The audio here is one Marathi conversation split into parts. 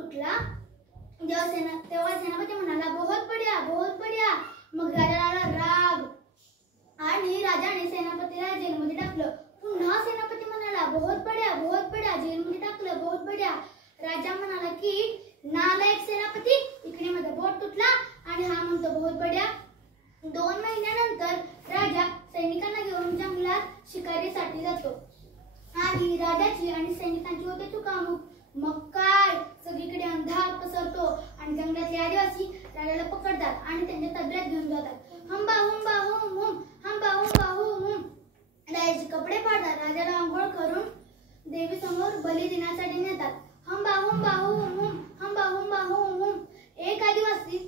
तुटला तेव्हा सेनापती म्हणाला बहुत बढ़िया। मग राजाला राग आणि राजाने सेनापतीला जेलमध्ये टाकलं। पुन्हा सेनापती म्हणाला बहुत बढ़िया, जेलमध्ये टाकलं बहुत बढ़िया। राजा म्हणाला की नालायक सेनापती, इकडे माझा बोट तुटला आणि हा म्हणतो बहुत बढ़िया। 2 महिन्यानंतर राजा सैनिकांना घेऊन जंगलात शिकारीसाठी जातो आणि राजाची आणि सैनिकांची होते चुकामुक। मग काय सगळीकडे अंधार पसरतो आणि जंगलातले आदिवासी राजाला पकडतात आणि त्यांच्या ताब्यात घेऊन जातात। हंबा हुंबा हुम हुम, हंबा हुंबा हुम हुम। राजाचे कपडे फाडतात, राजाला आंघोळ करून देवी समोर बली देण्यासाठी नेतात। हंबा हुंबा हुम हुम, हंबा हुंबा हुम हुम। एक आदिवासी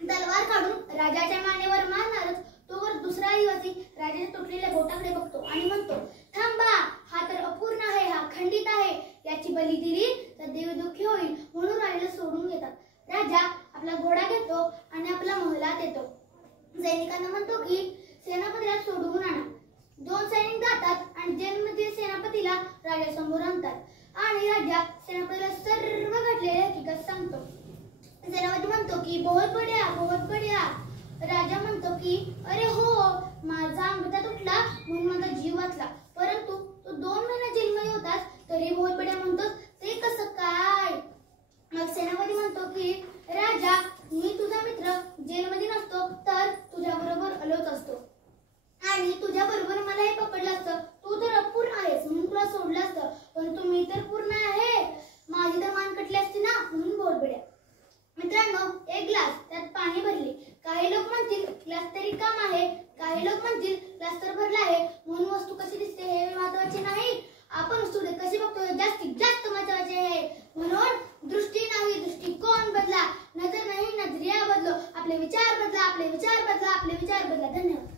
तलवार काढून राजाच्या मानेवर मारणारच तोवर दुसरा आदिवासी राजाच्या तुटलेल्या बोटाकडे बघतो आणि म्हणतो थांबा, हा तर अपूर्ण आहे, हा खंडित आहे, याची बली दिली तर देवी दुःखी होईल, म्हणून राजाला सोडून घेतात। राजा आपला घोडा घेतो आणि आपल्या महलात येतो। सैनिकांना म्हणतो की सेनापतीला सोडवून आणा। 2 सैनिक जातात आणि जेलमधील सेनापतीला राजासमोर आणतात आणि राजा सेनापतीला सर्व घडलेली हकीकत सांगतो। सेनापती म्हणतो की बहुत बढ़िया। राजा म्हणतो की अरे हो, माझा अंगठा तुटला म्हणून माझा जीव वाचला, परंतु तू 2 महिने जेलमध्ये होतास तरी बहुत बढ़िया म्हणतोस, ते कसं काय? मग सेनापती म्हणतो की राजा, मी तुझा मित्र जेलमध्ये नसतो तर तुझ्या बरोबर आलोच असतो आणि तुझ्या बरोबर मला हे पकडलं असतं। तू तर अपूर्ण आहेस म्हणून तुला सोडलं असतं, परंतु मी तर पूर्ण आहे, माझी तर मान कटली असती ना, म्हणून बहुत बढ़िया। मित्रांनो, एक ग्लास, त्यात पाणी भरले। काही लोक म्हणतील ग्लास तरी कम आहे, काही लोक म्हणतील ग्लास तर भरला आहे, म्हणून वस्तू कशी दिसते हे महत्त्वाचे नाही, आपण वस्तू कशी बघतो हे जास्तीत जास्त महत्त्वाचे आहे। म्हणून दृष्टी नाही, दृष्टिकोन बदला, नजर नाही, नजरिया बदलो, आपले विचार बदला, आपले विचार बदला, आपले विचार बदला। धन्यवाद।